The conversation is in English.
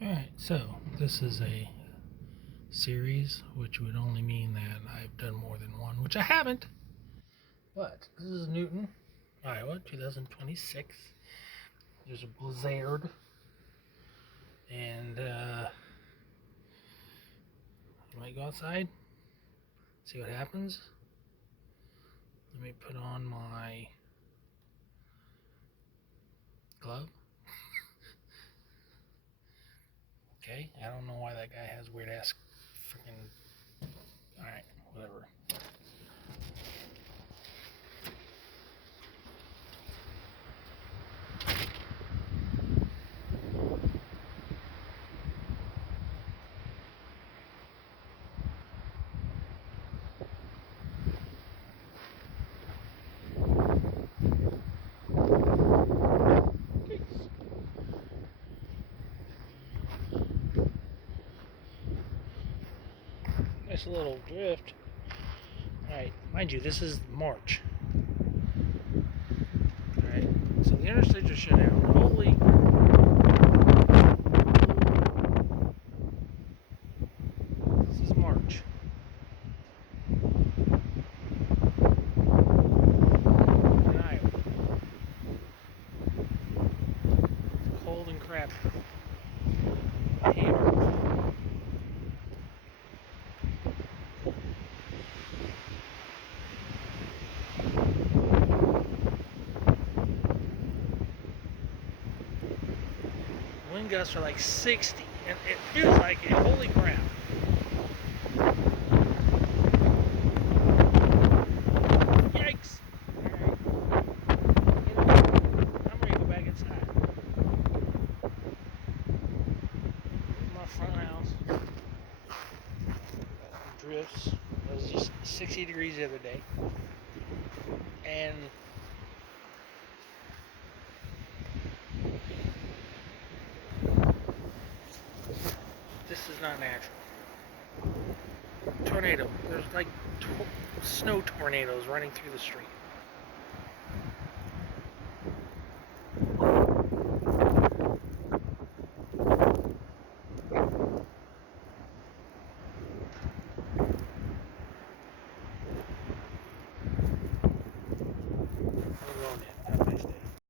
Alright, so this is a series, which would only mean that I've done more than one, which I haven't. But this is Newton, Iowa, 2026. There's a blizzard, and I might go outside, see what happens. Let me put on my glove. Okay, I don't know why that guy has weird ass freaking. Alright, whatever. Nice little drift. Alright, mind you, this is March. Alright, so the interstates are shut down. Holy. This is March. In Iowa. Cold and crap. Here. Wind gusts are like 60, and it feels like it. Holy crap. Yikes. Alright. I'm ready to go back inside. My front house. Drifts. It was just 60 degrees the other day. And this is not natural. Tornado. There's like snow tornadoes running through the street.